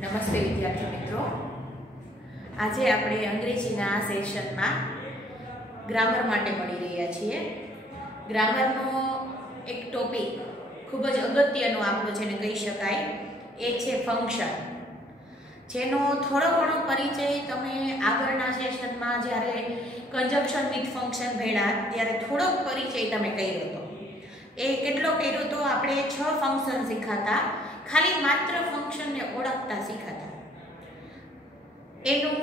નમસ્તે વિદ્યાર્થી મિત્રો, આજે આપણે અંગ્રેજીના સેશનમાં ગ્રામર માટે મળી રહ્યા છીએ. ગ્રામરનો એક ટોપિક ખૂબ જ અગત્યનો આપણો જેને કહી શકાય એ છે ફંક્શન, જેનો થોડો ઘણો પરિચય તમે આગળના સેશનમાં જ્યારે કન્જંક્શન વિથ ફંક્શન ભણ્યા ત્યારે થોડોક પરિચય તમે કર્યો હતો. એ કેટલો કર્યો તો આપણે 6 ફંક્શન શીખાતા, ખાલી માત્ર ફંક્શનને ઓળખતા શીખાતા. એનું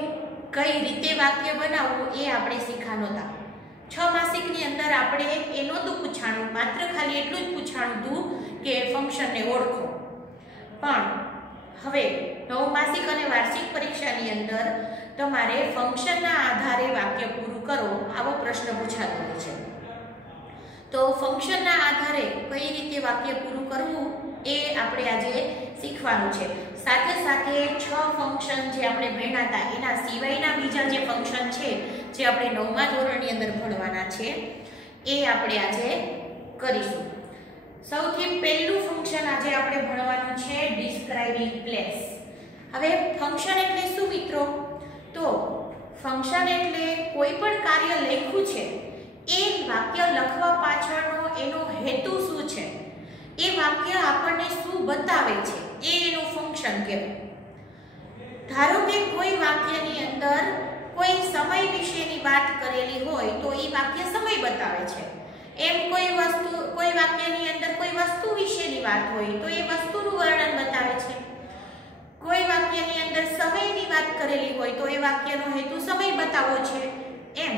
કઈ રીતે વાક્ય બનાવવું એ આપણે શીખા નહોતા. 6 માસિકની અંદર આપણે એ નહોતું પૂછાણું, માત્ર ખાલી એટલું જ પૂછાણું હતું કે ફંક્શનને ઓળખો. પણ હવે 9 માસિક અને વાર્ષિક પરીક્ષાની અંદર તમારે ફંક્શનના આધારે વાક્ય પૂરું કરો આવો પ્રશ્ન પૂછાતો હોય છે. તો ફંક્શનના આધારે કઈ રીતે વાક્ય પૂરું કરવું એ આપણે આજે શીખવાનું છે. સાથે સાથે 6 ફંક્શન જે આપણે ભણ્યા હતા એના સિવાયના બીજા જે ફંક્શન છે જે આપણે 9મા ધોરણની અંદર ભણવાના છે એ આપણે આજે કરીશું. સૌથી પહેલું ફંક્શન આજે આપણે ભણવાનું છે ડિસ્ક્રાઇબિંગ પ્લેસ. હવે ફંક્શન એટલે શું મિત્રો? તો ફંક્શન એટલે કોઈ પણ કાર્ય લખ્યું છે એ વાક્ય લખવા પાછળનો એનો હેતુ શું છે, એ વાક્ય આપણને શું બતાવે છે એ એનું ફંક્શન કહેવાય. ધારો કે કોઈ વાક્યની અંદર કોઈ સમય વિશેની વાત કરેલી હોય તો એ વાક્ય સમય બતાવે છે. એમ કોઈ વાક્યની અંદર કોઈ વસ્તુ વિશેની વાત હોય તો એ વસ્તુનું વર્ણન બતાવે છે. કોઈ વાક્યની અંદર સમયની વાત કરેલી હોય તો એ વાક્યનો હેતુ સમય બતાવવો છે. એમ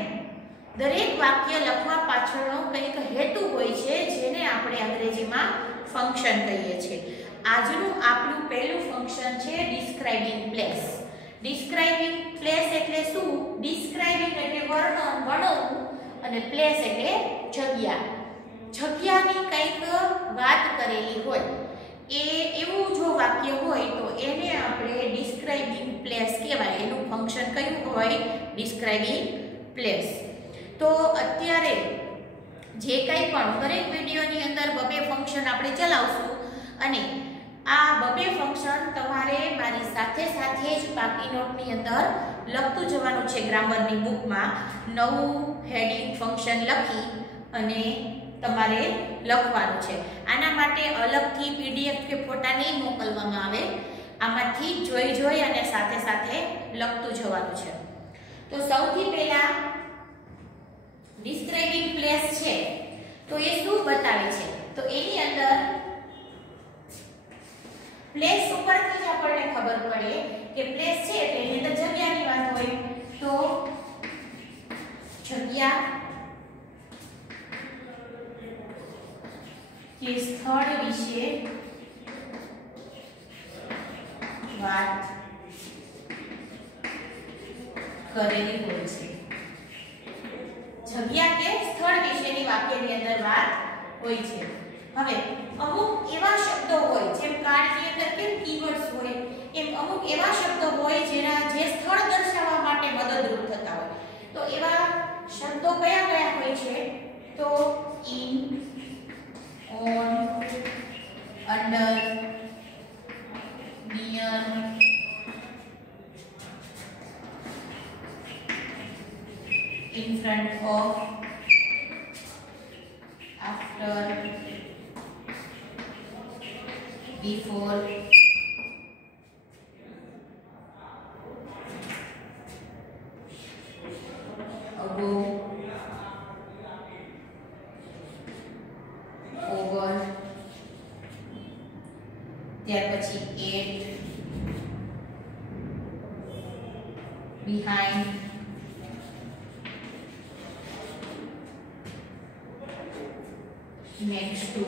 દરેક વાક્ય લખવા પાછળનો કંઈક હેતુ હોય છે જેને આપણે અંગ્રેજીમાં ફંક્શન કહીએ છીએ. આજનું આપણું પહેલું ફંક્શન છે ડિસ્ક્રાઇબિંગ પ્લેસ. ડિસ્ક્રાઇબિંગ પ્લેસ એટલે શું? ડિસ્ક્રાઇબિંગ એટલે વર્ણવવું અને પ્લેસ એટલે જગ્યા. જગ્યાની કંઈક વાત કરેલી હોય એ એવું જો વાક્ય હોય તો એને આપણે ડિસ્ક્રાઇબિંગ પ્લેસ કહેવાય. એનું ફંક્શન કયું હોય? Describing place. તો અત્યારે જે કંઈ પણ દરેક વિડીયોની અંદર 2 ફંક્શન આપણે ચલાવશું અને આ 2 ફંક્શન તમારે મારી સાથે સાથે જ બાકી નોટની અંદર લખતું જવાનું છે. ગ્રામરની બુકમાં નવું હેડિંગ ફંક્શન લખી અને તમારે લખવાનું છે. આના માટે અલગથી પીડીએફ કે ફોટા નહીં મોકલવામાં આવે, આમાંથી જોઈ અને સાથે સાથે લખતું જવાનું છે. તો સૌથી પહેલા ડિસ્ક્રાઇબિંગ પ્લેસ છે તો એ શું બતાવે છે? તો એની અંદર પ્લેસ ઉપરથી જ આપણને ખબર પડે કે પ્લેસ છે એટલે એની અંદર જગ્યાની વાત હોય. તો જગ્યા જે સ્થળ વિશે વાત કરેલી હોય છે. જગ્યા કે સ્થળ વિશેની વાક્યની અંદર વાત હોય છે. હવે અમુક એવા શબ્દો હોય જેમ કાર્ડની અંદર કેમ કીવર્ડ્સ હોય એમ અમુક એવા શબ્દો હોય જે સ્થળ દર્શાવવા માટે મદદરૂપ થતા હોય. તો એવા શબ્દો કયા હોય છે? તો in, on, under, near, in front of, after, before, above, over, ત્યાર પછી at, behind, next to,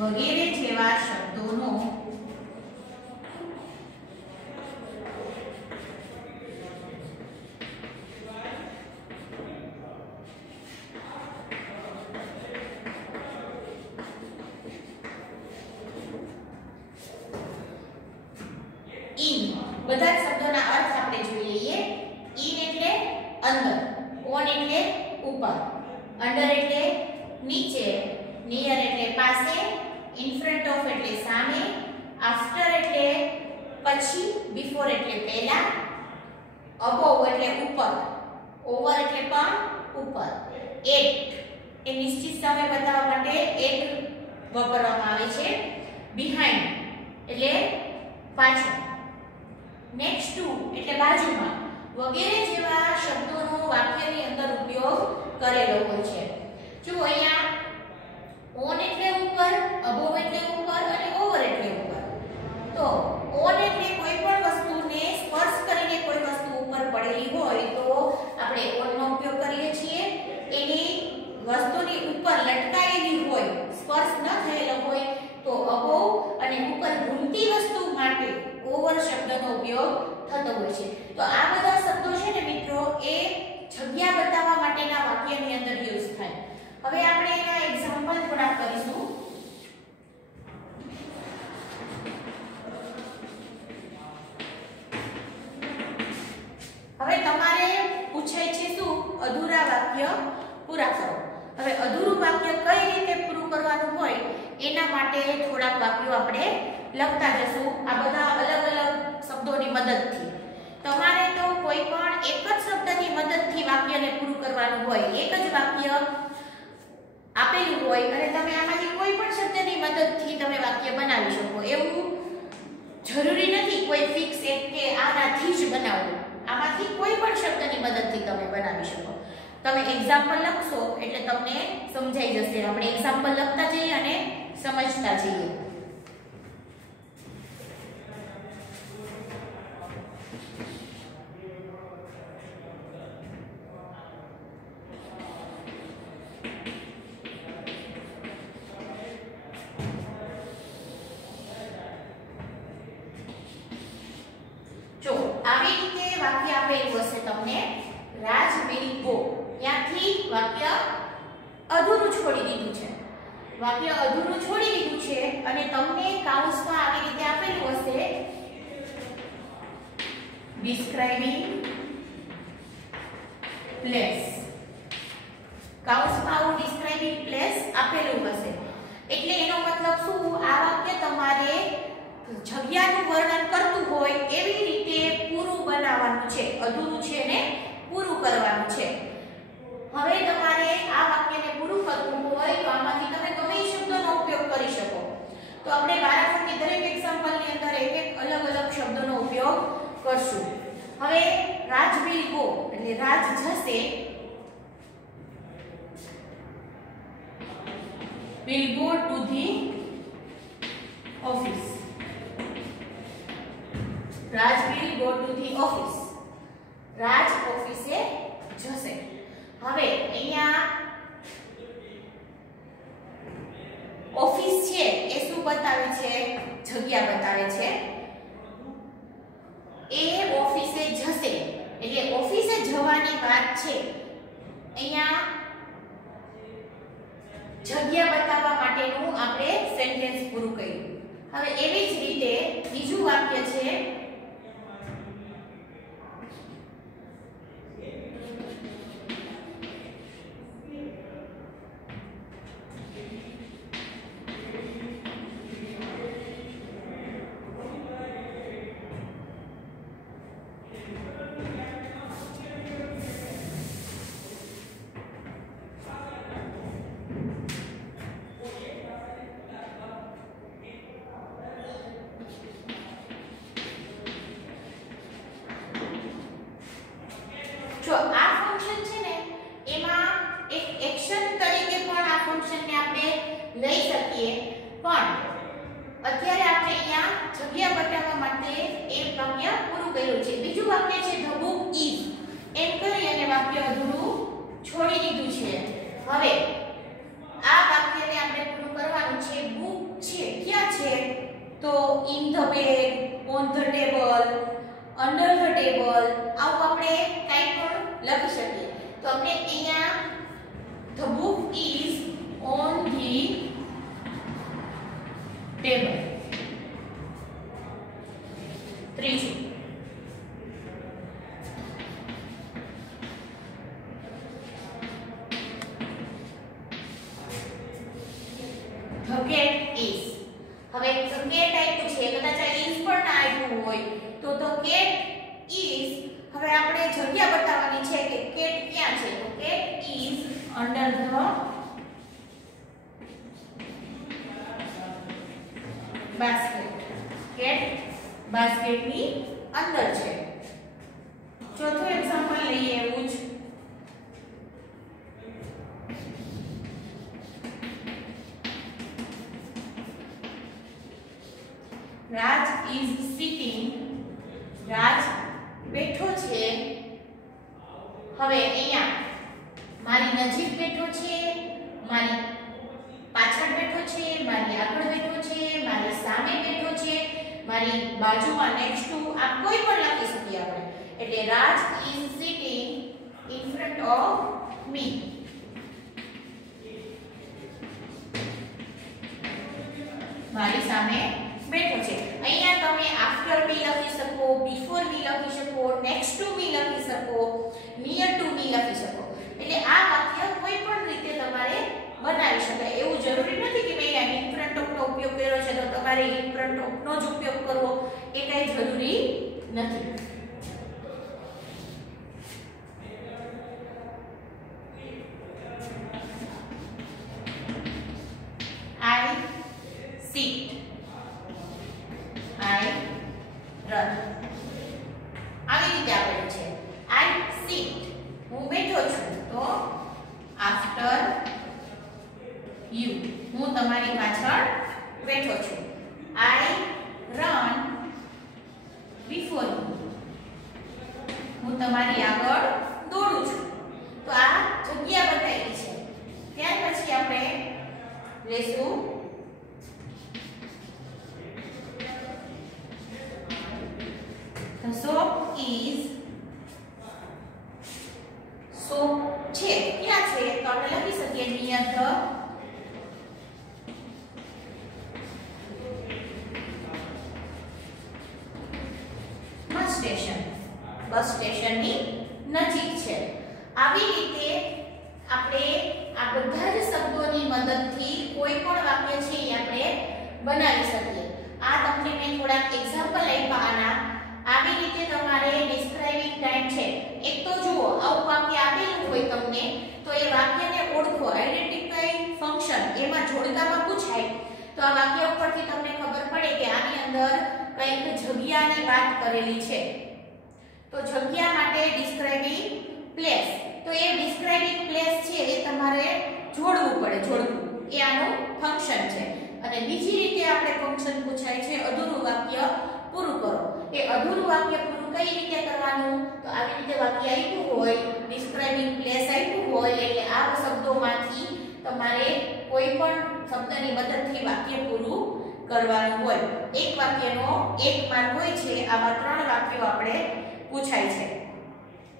વગેરે જેવા શબ્દોનો ઇન, બધા જ શબ્દોના અર્થ આપણે જોઈ લઈએ. ઇન એટલે અંદર, ઓન એટલે ઉપર, above એટલે ઉપર, over એટલે પણ ઉપર, at એ નિશ્ચિત સમય બતાવવા માટે at વાપરવામાં આવે છે, behind એટલે પાછળ, next to એટલે બાજુમાં વગેરે જેવા શબ્દોનો વાક્યની અંદર ઉપયોગ કરેલો હોય છે. જો અહીંયા on એટલે ઉપર, above એટલે ઉપર અને over એટલે ઉપર. તો on એટલે કોઈ પણ વસ્તુને સ્પર્શ કરીને કોઈ વસ્તુ ઉપર પડેલી હોય તો આપણે on નો ઉપયોગ કરીએ છીએ. એની વસ્તુની ઉપર લટકાયેલી હોય, સ્પર્શ ન થયેલો હોય તો above, અને ઉપર ઘૂમતી વસ્તુ માટે over શબ્દનો ઉપયોગ થતો હોય છે. તો આ બધા શબ્દો છે ને મિત્રો એ જગ્યા બતાવવા માટેના વાક્યની અંદર યુઝ થાય. હવે આપણે એના એક્ઝામ્પલ થોડા કરીશું. હવે તમારે પૂછાય છે શું? અધૂરા વાક્ય પૂરા કરો. હવે અધૂરું વાક્ય કઈ રીતે પૂરું કરવાનું હોય એના માટે થોડાક વાક્યો આપણે લખતા જશું આ બધા અલગ અલગ શબ્દોની મદદથી. તમારે તો કોઈ પણ એક જ શબ્દની મદદથી વાક્યને પૂરું કરવાનું હોય, એક જ વાક્ય આપેલું હોય અને તમે આમાંથી કોઈ પણ શબ્દની મદદથી તમે વાક્ય બનાવી શકો. એવું જરૂરી નથી કોઈ ફિક્સ એક કે આનાથી જ બનાવવું. આમાંથી કોઈ પણ શબ્દની મદદથી તમે બનાવી શકો. તમે એક્ઝામ્પલ લખશો એટલે તમને સમજાઈ જશે. આપણે એક્ઝામ્પલ લખતા જઈએ અને સમજતા જઈએ. જો આવી રીતે વાક્ય આપેલું હશે તમને, રાજ will go. ત્યાંથી વાક્ય અધૂરું છોડી દીધું છે. વાક્ય અધૂરું છોડી દીધું છે અને તમને કૌંસમાં આવી રીતે આપેલું હશે describing place. કૌંસમાં આવું describing place આપેલું હશે એટલે એનો મતલબ શું? આ વાક્ય તમારે જગ્યાનું વર્ણન કરતું હોય એવી રીતે પૂરું બનાવવાનું છે. અધૂરું છે ને પૂરું કરવાનું છે. હવે તમારે આ વાક્યને પૂરું કરવું હોય તો આમાંથી તમે ગમે તે શબ્દોનો ઉપયોગ કરી શકો. તો આપણે વારાફરતી દરેક એક્ઝામ્પલની અંદર એક એક અલગ અલગ શબ્દોનો ઉપયોગ કરશું. હવે રાજ will go એટલે રાજ જશે, will go to the office. Raj will go to the office. રાજ ઓફિસે જશે. હવે અહીંયા ઓફિસ છે એ શું બતાવે છે? જગ્યા બતાવે છે. એ ઓફિસે જશે એટલે ઓફિસે જવાની વાત છે. અહીંયા જગ્યા બતાવવા માટેનું આપણે સેન્ટેન્સ પૂરું કર્યું. હવે એવી જ રીતે બીજું વાક્ય છે જો આ ફંક્શન છે ને એમાં એક એક્શન તરીકે પણ આ ફંક્શનને આપણે લઈ શકીએ, પણ અત્યારે આપણે અહીંયા જગ્યા બતાવવા માટે એક વાક્ય પૂરું કર્યું છે. બીજું વાક્ય છે the book is. એમ કરી અને વાક્ય અધૂરું છોડી દીધું છે. હવે આ વાક્યને આપણે પૂરું કરવાનું છે. book છે ક્યાં છે? તો in the bed, on the table, under the table, આવું આપણે કંઈ પણ લખી શકીએ. તો આપણે અહીંયા the book is on the table. ત્રીજું the cat is. હવે the cat આપ્યું છે, કદાચ આ is પણ ના આપ્યું હોય તો the cat is. હવે આપણે ધ બાસ્કેટ. કેટ બાસ્કેટની અંદર છે. ચોથું એક્ઝામ્પલ લઈએ એવું જ. રાજ is sitting. રાજ બેઠો છે. હવે અહીંયા મારી નજીક બેઠો છે, મારી પાછળ બેઠો છે, મારી આગળ બેઠો છે, મારી સામે બેઠો છે, મારી બાજુમાં નેક્સ્ટ ટુ, આ કોઈ પણ લખી શકીએ આપણે. એટલે રાજ is sitting in front of me. મારી સામે બેઠો છે. અહીંયા તમે આફ્ટર મી લખી શકો, બિફોર મી લખી શકો, નેક્સ્ટ ટુ મી લખી શકો, નિયર ટુ મી લખી શકો. એટલે આ વાક્ય કોઈ પણ રીતે તમારે બનાવી શકાય. એવું જરૂરી નથી કે મેં ઇન ફ્રન્ટ ઓફ નો ઉપયોગ કર્યો છે તો તમારે ઇન ફ્રન્ટ ઓફ નો જ ઉપયોગ કરવો, એ કઈ જરૂરી નથી. I sit. I run. આવી રીતે આપેલું છે. I sit. હું બેઠો છું તો after you. હું તમારી પાછળ બેઠો છું. I run before you. હું તમારી આગળ દોડું છું. તો આ જગ્યા બતાવી છે. ત્યાર પછી આપણે લેશું the shop is. shop છે ક્યાં છે તો આપણે લખી શકીએ near the bus station. બસ સ્ટેશનની નજીક છે. આવી રીતે આપણે આ બધા જ શબ્દોની મદદથી કોઈ પણ વાક્ય છે એ આપણે બનાવી શકીએ. આ તમને મેં થોડાક એક્ઝામ્પલ આપ્યા આના. આવી રીતે તમારે ડિસ્ક્રાઇબિંગ ટાઈમ છે. એક તો જુઓ આવું વાક્ય આપેલું હોય તમને તો એ વાક્યને ઓળખો. આઈડેન્ટિફાઈ ફંક્શન એમાં જોડકામાં પૂછાય તો આ વાક્ય ઉપરથી તમને ખબર પડે કે આની અંદર કઈક જગ્યાની વાત કરેલી છે. તો જગ્યા માટે ડિસ્ક્રાઇબિંગ પ્લેસ. તો એ ડિસ્ક્રાઇબિંગ પ્લેસ છે એ તમારે જોડવું પડે. જોડવું એ આનું ફંક્શન છે. અને બીજી રીતે આપણે ફંક્શન પૂછાય છે અધૂરું વાક્ય પૂરું કરો. એ અધૂરું વાક્ય પૂરું કઈ રીતે કરવાનું તો આવી રીતે વાક્ય આપ્યું હોય, ડિસ્ક્રાઇબિંગ પ્લેસ આપ્યું હોય એટલે આ શબ્દોમાંથી તમારે કોઈ પણ શબ્દની મદદથી વાક્ય પૂરું કરવાનું હોય. એક વાક્યનો એક માર્ક હોય છે. આવા 3 વાક્યો આપણે પૂછાય છે.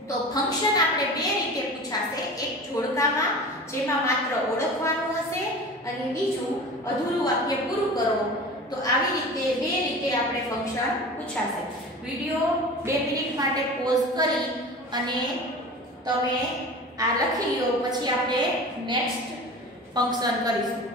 તો ફંક્શન આપણે બે રીતે પૂછાશે. એક જોડકામાં જેમાં માત્ર ઓળખવાનું હશે અને બીજું અધૂરું વાક્ય પૂરું કરો. તો આવી રીતે બે રીતે આપણે ફંક્શન પૂછાશે. વિડિયો 2 મિનિટ માટે પોઝ કરી અને તમે આ લખી લો. પછી આપણે નેક્સ્ટ ફંક્શન કરીશું.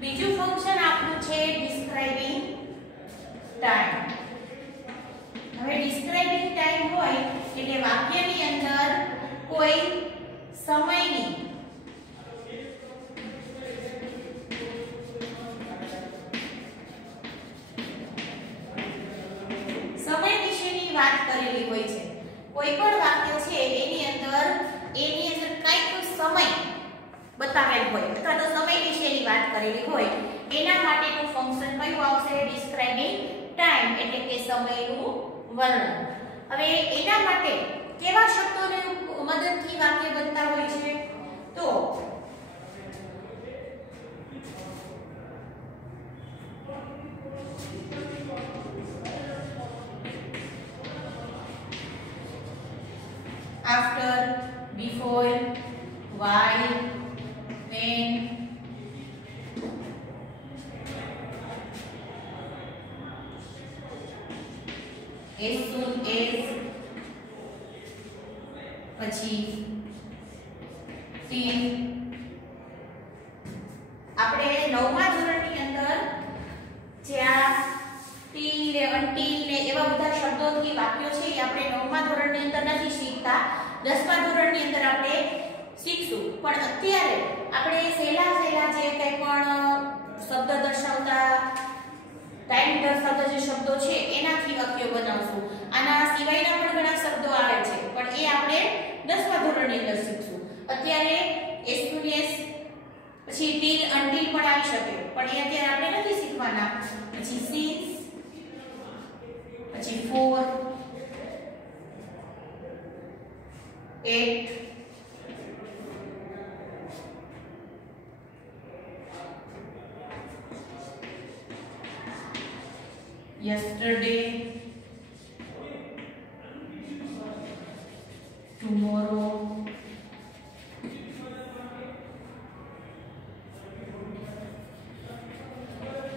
બીજું ફંક્શન આપણું છે ડિસ્ક્રાઇબિંગ ટાઈમ. હવે ડિસ્ક્રાઇબિંગ ટાઈમ હોય એટલે વાક્યની અંદર કોઈ સમયની વિશેની વાત કરેલી હોય છે. કોઈ પણ વાક્ય છે એની અંદર કંઈક સમય બતાવેલ હોય અથવા તો સમય વિશેની વાત કરેલી હોય એના માટેનું ફંક્શન કયું આવશે? ડિસ્ક્રાઇબિંગ ટાઈમ એટલે કે સમયનું વર્ણન. હવે એના માટે કેવા શબ્દોની મદદથી વાક્ય બનતા હોય છે? તો after, before, while, when, as soon as, પછી till. આપણે 9મા ધોરણની અંદર જ્યાં till ને until ને એવા બધા શબ્દોથી વાક્યો છે એ આપણે 9મા ધોરણની અંદર નથી શીખતા, 10મા ધોરણની અંદર આપણે શીખશું. પણ અત્યારે આપણે સહેલા જે કંઈ પણ શબ્દ દર્શાવતા ટાઈમ દર્શાવતા જે શબ્દો છે એનાથી વાક્યો બનાવશું. આના સિવાયના પણ ઘણા શબ્દો આવે છે પણ એ આપણે 10મા ધોરણની અંદર શીખશું. અત્યારે as soon as પછી till until પણ આવી શકે પણ એ અત્યારે આપણે નથી શીખવાના. પછી since, પછી for, at, yesterday, tomorrow,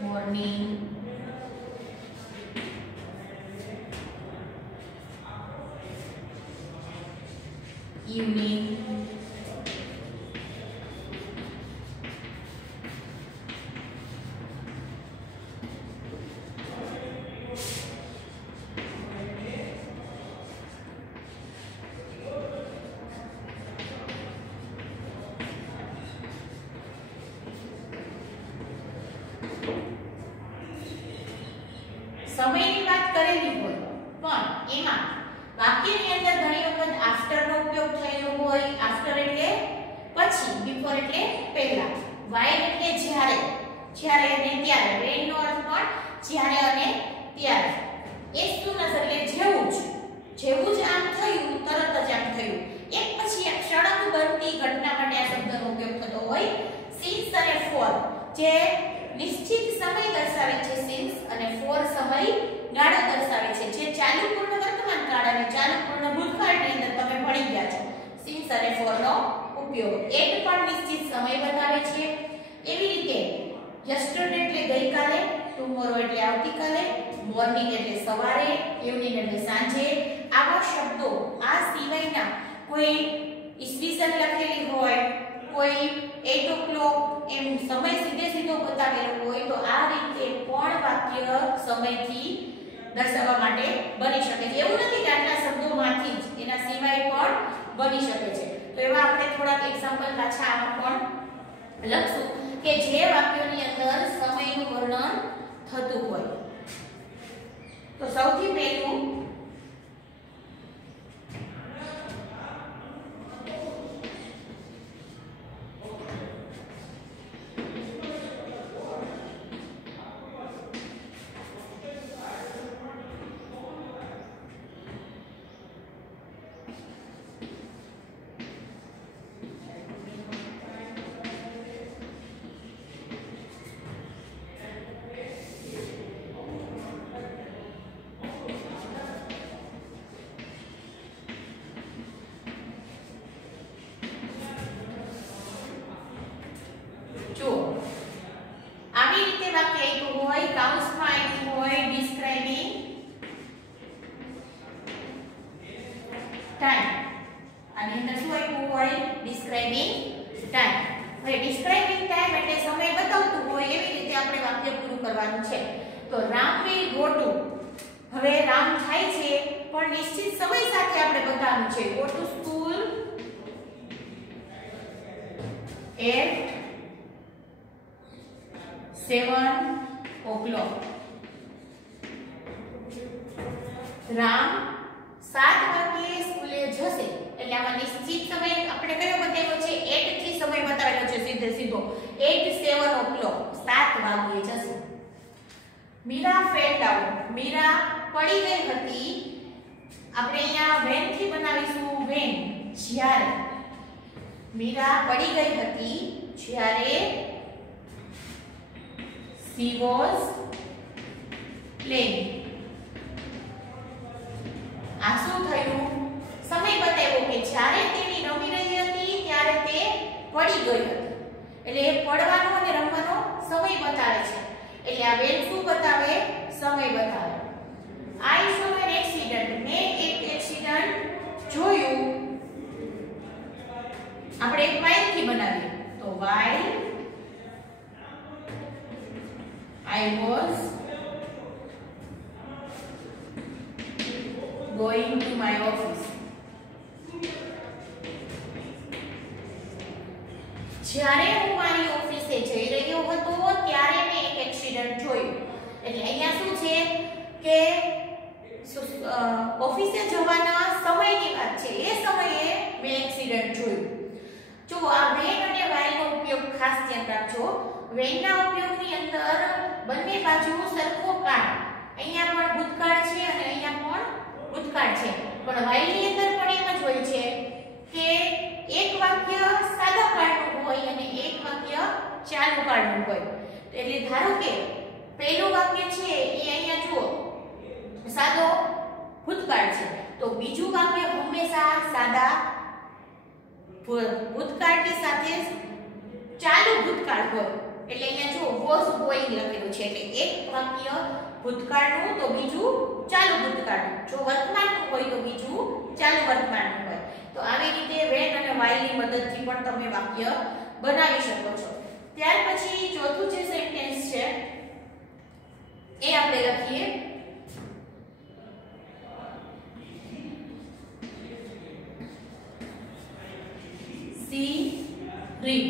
morning, evening, સમયની વાત કરેલી હોય પણ એમાં વાક્યની અંદર ઘણી વખત આફ્ટર નો ઉપયોગ થયેલો હોય. આફ્ટર એટલે પછી, બિફોર એટલે પહેલા, while એટલે જ્યારે અને ત્યારે, when નો અર્થ પણ જ્યારે અને ત્યારે, as soon as એટલે જેવું જ આમ થયું તરત જ આમ થયું, એક પછી એક ક્ષણક બનતી ઘટના માટે આ શબ્દનો ઉપયોગ થતો હોય. since અને for જે નિશ્ચિત સમય દર્શાવે છે since, અને for સમય ગાળો દર્શાવે છે જે ચાલુ પૂર્ણ વર્તમાન કાળ અને ચાલુ પૂર્ણ ભૂતકાળની અંદર તમે ભણી ગયા છો. since અને for નો ઉપયોગ. at પણ નિશ્ચિત સમય બતાવે છે. એવી રીતે yesterday એટલે ગઈકાલે, tomorrow એટલે આવતીકાલે, morning એટલે સવારે, evening એટલે સાંજે. આવા શબ્દો આ સિવાયના કોઈ ઈસવીસન લખેલી હોય, કોઈ 8 o'clock એમ સમય સીધો બતાવેલો હોય તો આ રીતે પણ વાક્ય સમયથી દર્શાવવા માટે બની શકે છે. એવું નથી કે આટલા શબ્દોમાંથી જ, એના સિવાય પણ બની શકે છે. તો એવા આપણે થોડાક એક્ઝામ્પલ પાછા આમાં પણ લખશું કે જે વાક્યોની અંદર સમયનું વર્ણન થતું હોય. તો સૌથી પહેલું આવી રીતે વાક્ય આપ્યું હોય, કૌંસમાં આપ્યું હોય ડિસ્ક્રાઇબિંગ ટાઈમ, આની અંદર શું આપ્યું હોય ડિસ્ક્રાઇબિંગ ટાઈમ. હવે ડિસ્ક્રાઇબિંગ ટાઈમ એટલે સમય બતાવતું હોય એવી રીતે આપણે વાક્ય પૂરું કરવાનું છે. તો રામ વિલ ગો ટુ, હવે રામ થાય છે પણ નિશ્ચિત સમય સાથે આપણે બતાવવાનું છે. Go to school at 7 o'clock. Ram 7 વાગ્યે સ્કૂલે જશે એટલે આમાં નિશ્ચિત સમય આપણે કયો બતાવ્યો છે 8 થી સમય બતાવેલો છે સીધો 8 7 o'clock 7 વાગ્યે જશે. મીરા ફેલ ડાઉન, મીરા પડી ગઈ હતી, આપણે અહીંયા when થી બનાવીશું when, જ્યારે. મીરા પડી ગઈ હતી જ્યારે she was playing. આ શું થયું? સમય સમય બતાવ્યો કે જ્યારે તેણી રમી રહી હતી ત્યારે તે પડી ગઈ હતી. એટલે એ પડવાનો અને રમવાનો સમય બતાવે છે. એટલે આ વેન શું બતાવે? સમય બતાવે. I saw an accident. મેં એક એક્સિડન્ટ જોયું. આપણે એક while થી બનાવીએ તો while I was going to my office. જ્યારે હું મારી ઓફિસે જઈ રહ્યો હતો ત્યારે મેં એક એક્સિડન્ટ જોયું. એટલે અહીંયા શું છે કે ઓફિસે જવાના સમયની વાત છે. એ સમયે મેં એક્સિડન્ટ જોયું. જો આ વેન અને while નો ઉપયોગ ખાસ ધ્યાન રાખજો. વેન ના ઉપયોગની અંદર બંને બાજુ સરખો કાળ. અહીંયા પણ ભૂતકાળ છે અને અહીંયા પણ ભૂતકાળ છે. પણ while ની અંદર પણ એમ જ હોય છે કે એક વાક્ય સાદા કાળનું હોય અને એક વાક્ય ચાલુ કાળનું હોય. એટલે ધારો કે પહેલું વાક્ય છે એ અહીંયા જુઓ સાદો ભૂતકાળ છે તો બીજું વાક્ય હંમેશા સાદા ભૂતકાળની સાથે ચાલુ ભૂતકાળ હોય. એટલે અહીંયા જો was going લખેલું છે. એટલે એક વાક્ય ભૂતકાળનું તો બીજું ચાલુ ભૂતકાળનું. જો વર્તમાનનું હોય તો બીજું ચાલુ વર્તમાનનું હોય. તો આવી રીતે when અને while ની મદદથી પણ તમે વાક્ય બનાવી શકો છો. ત્યાર પછી ચોથું જે સેન્ટેન્સ છે એ આપણે લખીએ she read.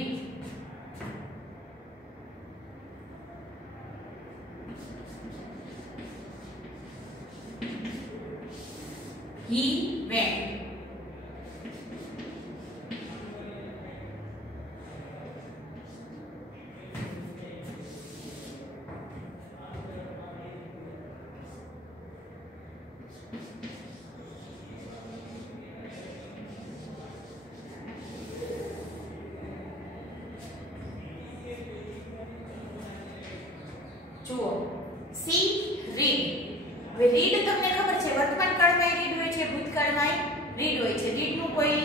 He went. જુઓ સી રીડ. હવે રીડ તમને ખબર છે વર્તમાન કાળમાં રીડ હોય છે, ભૂતકાળમાં રીડ હોય છે. રીડ નું કોઈ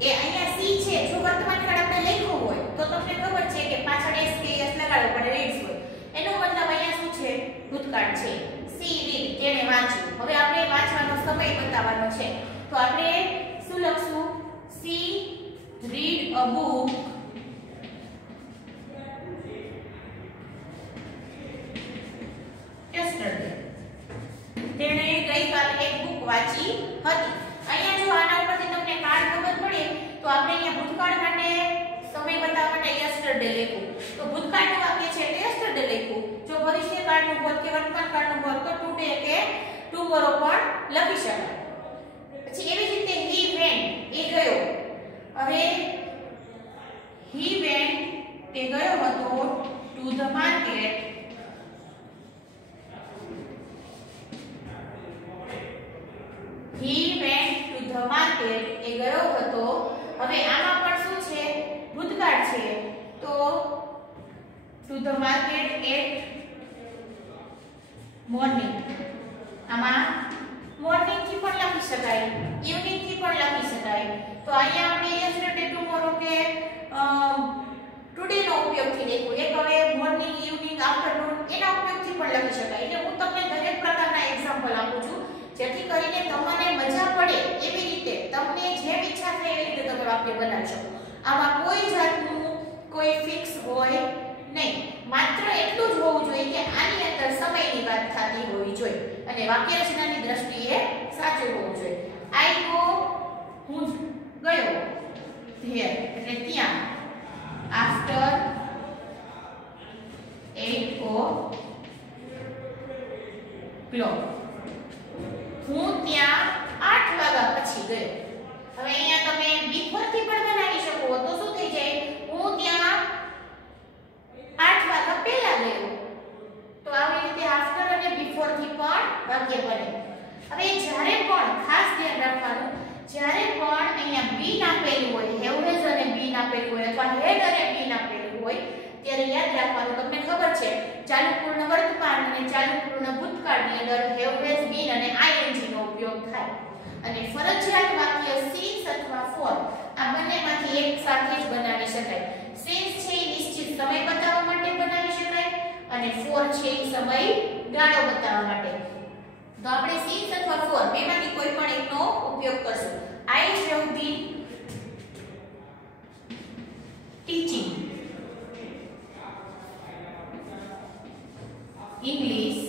એ અહીંયા સી છે. જો વર્તમાન કાળ આપણે લખ્યું હોય તો તમને ખબર છે કે પાછળ એસ કે એસ લગાડવો પડે, રીડ્સ હોય. એનો મતલબ અહીંયા શું છે? ભૂતકાળ છે. સી રીડ તેણે વાંચ્યું. હવે આપણે વાંચવાનો સમય બતાવવાનો છે તો આપણે શું લખશું? C read a book yesterday. તેણે ગઈકાલે એક બુક વાંચી હતી. અહીંયા જો આના ઉપરથી તમને કાળ ખબર પડે તો આપણે અહીંયા ભૂતકાળ માટે સમય બતાવવા માટે yesterday લખ્યું. તો ભૂતકાળનું વાક્ય છે એટલે yesterday લખ્યું. જો ભવિષ્યકાળનું હોત કે વર્તમાનકાળનું હોત તો today કે tomorrow પણ લખી શકાય. પછી એવી જ રીતે he went એ ગયો. હવે he went તે ગયો હતો to the market. He went to the market એ ગયો હતો. હવે આમાં પણ શું છે? ભૂતકાળ છે તો to the market at morning. આમાં મોર્નિંગ થી પણ લખી શકાય, ઇવનિંગ થી પણ લખી શકાય. તો અહીંયા આપણે yesterday tomorrow કે today નો ઉપયોગ થી લખ્યું. એક હવે મોર્નિંગ, ઇવનિંગ, આફ્ટરનૂન એના ઉપયોગ થી પણ લખી શકાય. એટલે હું તમને દરેક પ્રકારના એક્ઝામ્પલ આપું છું જેથી કરીને તમને મજા પડે એવી રીતે તમને જેમ ઈચ્છા થાય એવી રીતે તમે વાક્ય બનાવી શકો. આમાં કોઈ જાતનું કોઈ ફિક્સ હોય નહીં. માત્ર એટલું જ હોવું જોઈએ કે આની અંદર સમયની વાત થતી હોવી જોઈએ અને વાક્ય રચનાની દ્રષ્ટિએ સાચું હોવું જોઈએ. આઈ ગો હું ગયો ધેર એટલે ત્યાં આફ્ટર 8 o'clock. હું ત્યાં 8 વાગ્યા પછી ગયો. હવે અહીંયા તમે બિફોર થી પણ બનાવી શકો તો શું થઈ જાય? હું ત્યાં 8 વાગ્યા પહેલા ગયો. તો આવી રીતે આફ્ટર અને બિફોર થી પણ વાક્ય બને. હવે જ્યારે પણ ખાસ ધ્યાન રાખવાનું, જ્યારે પણ અહીંયા બીન આપેલું હોય, હેવ હેઝ અને બીન આપેલું હોય અથવા હેડ અને બીન આપેલું હોય ત્યારે યાદ રાખવાનું તમને ખબર છે ચાલુ પૂર્ણ વર્તમાન અને ચાલુ પૂર્ણ ભૂતકાળની અંદર હેવ હેઝ બીન અને આઈએનજી નો ઉપયોગ થાય અને ફરજિયાત વાક્ય since અથવા for આ બંનેમાંથી એક સાથે જ બનાવી શકાય since છે એ નિશ્ચિત સમય બતાવવા માટે બનાવી શકાય અને for છે એ સમય ગાળો બતાવવા માટે તો આપણે since અથવા for બેમાંથી કોઈ પણ એકનો ઉપયોગ કરશું I have been teaching English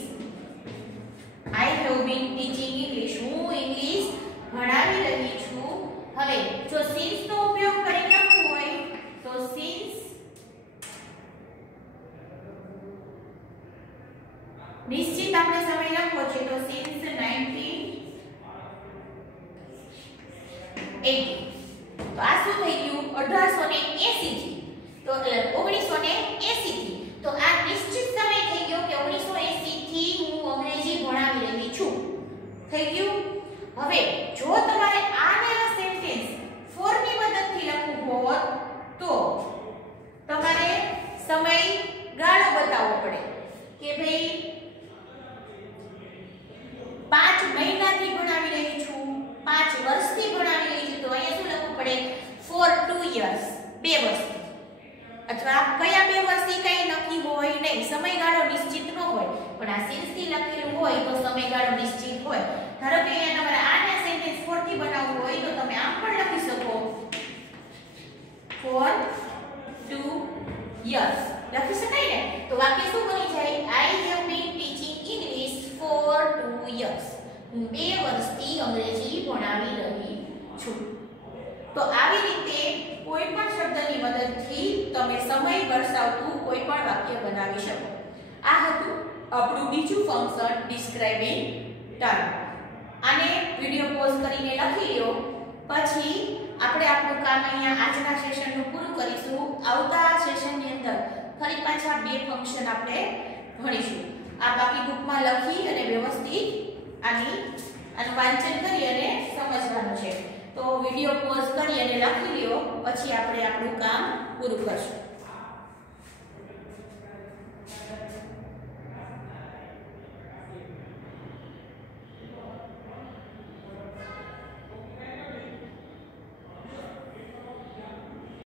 I have been teaching English હું ઇંગ્લિશ ભણાવી રહી છું હવે જો since નો ઉપયોગ કરી લખવું હોય તો since નિશ્ચિત આપણે સમય લખવો છે તો since 1980 તો આ શું થઈ ગયું 1880 થી તો 1980 થી તો આ નિશ્ચિત સમય થઈ ગયો કે 1980 થી હું અંગ્રેજી ભણાવી રહી છું થઈ ગયું હવે જો તમારે આને આ સેન્ટેન્સ for ની મદદથી લખવું હોત તો તમારે સમય ગાળો બતાવવો પડે કે ભાઈ 5 મહિનાથી ભણાવી રહી છું 5 વર્ષથી ભણાવી રહી છું તો અહીંયા શું લખવું પડે for 2 years 2 વર્ષ અથવા કયા 2 વર્ષથી કઈ નક્કી હોય નહીં સમયગાળો નિશ્ચિત ન હોય પણ આ since થી લખેલું હોય તો સમયગાળો નિશ્ચિત હોય ધારો કે અહીંયા તમારે આને સેન્ટેન્સ for થી બનાવવું હોય તો તમે આમ પણ લખી શકો for 2 years લખી શકાય ને તો વાક્ય શું બની જાય I have been teaching English for 2 years હું 2 વર્ષથી અંગ્રેજી ભણાવી રહી છું તો આવી રીતે કોઈ પણ શબ્દની મદદથી તમે સમય દર્શાવતું કોઈ પણ વાક્ય બનાવી શકો આ હતું આપણું બીજું ફંક્શન ડિસ્ક્રાઇબિંગ ટાઈમ આને વિડિયો પોઝ કરીને લખી લો પછી આપણે આપણું કામ અહીંયા આજના સેશનનું પૂરું કરીશું આવતા સેશનની અંદર ફરી પાછા બે ફંક્શન આપણે ભણીશું આ બાકી બુકમાં લખી અને વ્યવસ્થિત આનું વાંચન કરી અને સમજવાનું છે તો વિડિયો પોઝ કરી અને લખી લ્યો પછી આપણે આપણું કામ પૂરું કરશું